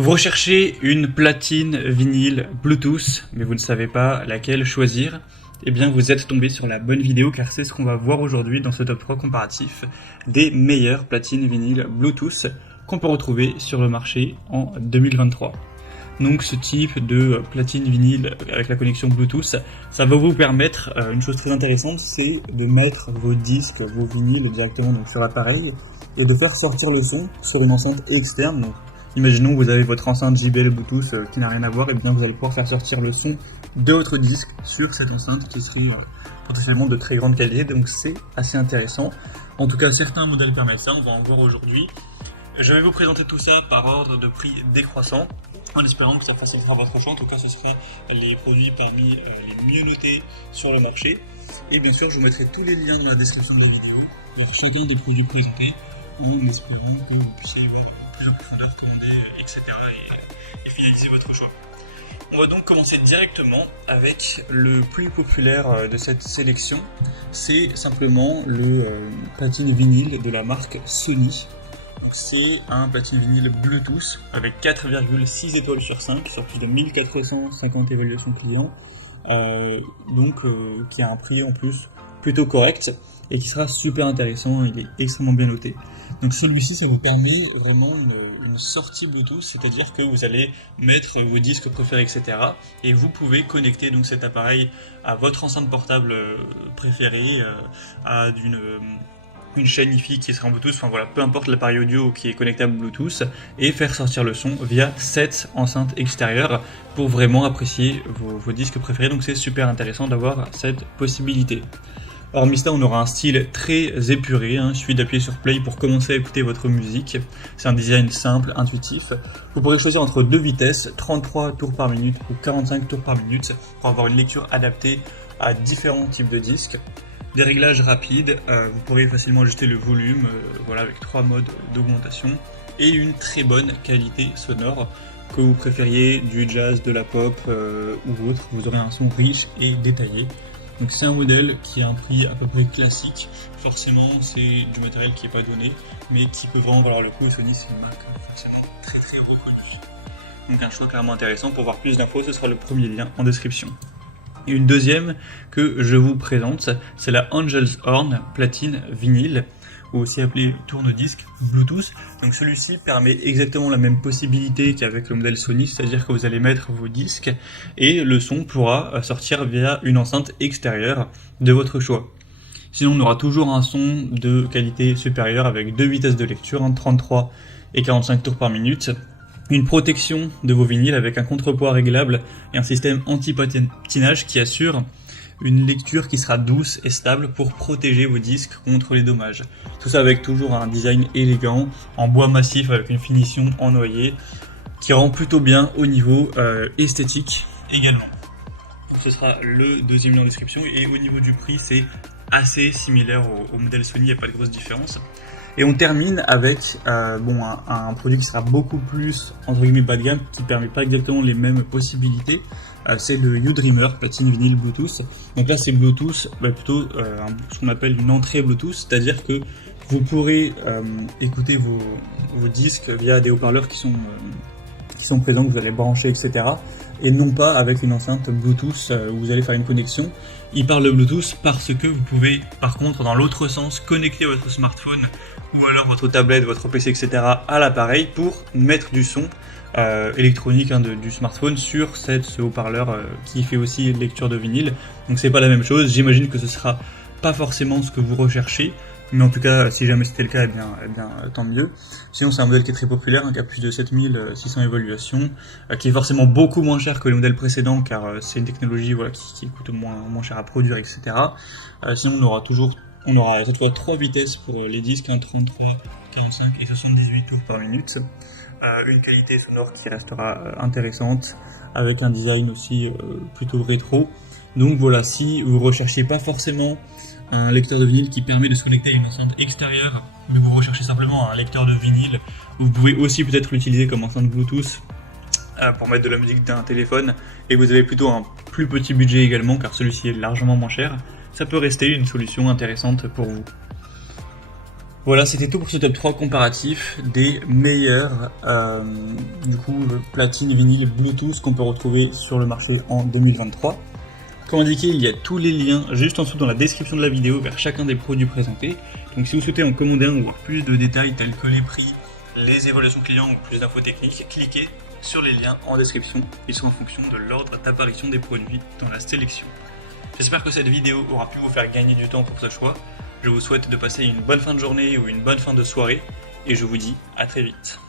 Vous recherchez une platine vinyle Bluetooth, mais vous ne savez pas laquelle choisir. Eh bien, vous êtes tombé sur la bonne vidéo car c'est ce qu'on va voir aujourd'hui dans ce top 3 comparatif des meilleures platines vinyle Bluetooth qu'on peut retrouver sur le marché en 2023. Donc ce type de platine vinyle avec la connexion Bluetooth, ça va vous permettre une chose très intéressante, c'est de mettre vos disques, vos vinyles directement donc, sur l'appareil et de faire sortir le son sur une enceinte externe. Donc, imaginons que vous avez votre enceinte JBL Bluetooth qui n'a rien à voir, et bien vous allez pouvoir faire sortir le son de votre disque sur cette enceinte qui serait potentiellement de très grande qualité, donc c'est assez intéressant. En tout cas, certains modèles permettent ça, on va en voir aujourd'hui. Je vais vous présenter tout ça par ordre de prix décroissant, en espérant que ça facilitera votre choix. En tout cas, ce sera les produits parmi les mieux notés sur le marché. Et bien sûr, je vous mettrai tous les liens dans la description de la vidéo vers chacun des produits présentés, en espérant que vous puissiez voir plus en profondeur, commander, etc. et finaliser votre choix. On va donc commencer directement avec le plus populaire de cette sélection. C'est simplement le platine vinyle de la marque Sony. C'est un platine vinyle Bluetooth avec 4,6 étoiles sur 5 sur plus de 1450 évaluations clients, qui a un prix en plus plutôt correct et qui sera super intéressant, il est extrêmement bien noté. Donc celui-ci, ça vous permet vraiment une sortie Bluetooth, c'est-à-dire que vous allez mettre vos disques préférés, etc. Et vous pouvez connecter donc cet appareil à votre enceinte portable préférée, à une chaîne Wi-Fi qui sera en Bluetooth, enfin voilà, peu importe l'appareil audio qui est connectable Bluetooth, et faire sortir le son via cette enceinte extérieure pour vraiment apprécier vos disques préférés. Donc c'est super intéressant d'avoir cette possibilité. Hormis ça, on aura un style très épuré, il suffit d'appuyer sur play pour commencer à écouter votre musique. C'est un design simple, intuitif. Vous pourrez choisir entre deux vitesses, 33 tours par minute ou 45 tours par minute, pour avoir une lecture adaptée à différents types de disques. Des réglages rapides, vous pourrez facilement ajuster le volume, avec 3 modes d'augmentation, et une très bonne qualité sonore. Que vous préfériez du jazz, de la pop ou autre, vous aurez un son riche et détaillé. Donc c'est un modèle qui a un prix à peu près classique. Forcément, c'est du matériel qui n'est pas donné, mais qui peut vraiment valoir le coup. Et Sony, c'est une marque forcément très très reconnue. Donc un choix carrément intéressant. Pour voir plus d'infos, ce sera le premier lien en description. Et une deuxième que je vous présente, c'est la Angel's Horn platine vinyle, ou aussi appelé tourne-disque Bluetooth. Donc celui-ci permet exactement la même possibilité qu'avec le modèle Sony, c'est-à-dire que vous allez mettre vos disques et le son pourra sortir via une enceinte extérieure de votre choix. Sinon, on aura toujours un son de qualité supérieure avec deux vitesses de lecture, 33 et 45 tours par minute, une protection de vos vinyles avec un contrepoids réglable et un système anti-patinage qui assure une lecture qui sera douce et stable pour protéger vos disques contre les dommages. Tout ça avec toujours un design élégant, en bois massif avec une finition en noyer, qui rend plutôt bien au niveau esthétique également. Donc ce sera le deuxième lien en description, et au niveau du prix, c'est assez similaire au modèle Sony, il n'y a pas de grosse différence. Et on termine avec un produit qui sera beaucoup plus entre guillemets bas de gamme, qui ne permet pas exactement les mêmes possibilités. C'est le U-Dreamer platine vinyle Bluetooth. Donc là, c'est Bluetooth, plutôt ce qu'on appelle une entrée Bluetooth, c'est-à-dire que vous pourrez écouter vos disques via des haut-parleurs qui sont présents, que vous allez brancher, etc. Et non pas avec une enceinte Bluetooth où vous allez faire une connexion. Il parle de Bluetooth parce que vous pouvez, par contre, dans l'autre sens, connecter votre smartphone ou alors votre tablette, votre PC, etc. à l'appareil pour mettre du son électronique du smartphone sur ce haut-parleur qui fait aussi lecture de vinyle. Donc c'est pas la même chose. J'imagine que ce sera pas forcément ce que vous recherchez, mais en tout cas, si jamais c'était le cas, eh bien tant mieux. Sinon, c'est un modèle qui est très populaire, qui a plus de 7600 évaluations, qui est forcément beaucoup moins cher que le modèle précédent, car c'est une technologie qui coûte moins cher à produire, etc. Sinon, on aura cette fois 3 vitesses pour les disques, 33, 45 et 78 tours par minute. Une qualité sonore qui restera intéressante, avec un design aussi plutôt rétro. Donc voilà, si vous recherchez pas forcément un lecteur de vinyle qui permet de se connecter à une enceinte extérieure, mais vous recherchez simplement un lecteur de vinyle, vous pouvez aussi peut-être l'utiliser comme enceinte Bluetooth pour mettre de la musique d'un téléphone, et vous avez plutôt un plus petit budget également, car celui-ci est largement moins cher, ça peut rester une solution intéressante pour vous. Voilà, c'était tout pour ce top 3 comparatif des meilleurs platine, vinyle, Bluetooth qu'on peut retrouver sur le marché en 2023. Comme indiqué, il y a tous les liens juste en dessous dans la description de la vidéo vers chacun des produits présentés. Donc si vous souhaitez en commander un ou voir plus de détails tels que les prix, les évaluations clients ou plus d'infos techniques, cliquez sur les liens en description. Ils sont en fonction de l'ordre d'apparition des produits dans la sélection. J'espère que cette vidéo aura pu vous faire gagner du temps pour ce choix. Je vous souhaite de passer une bonne fin de journée ou une bonne fin de soirée et je vous dis à très vite.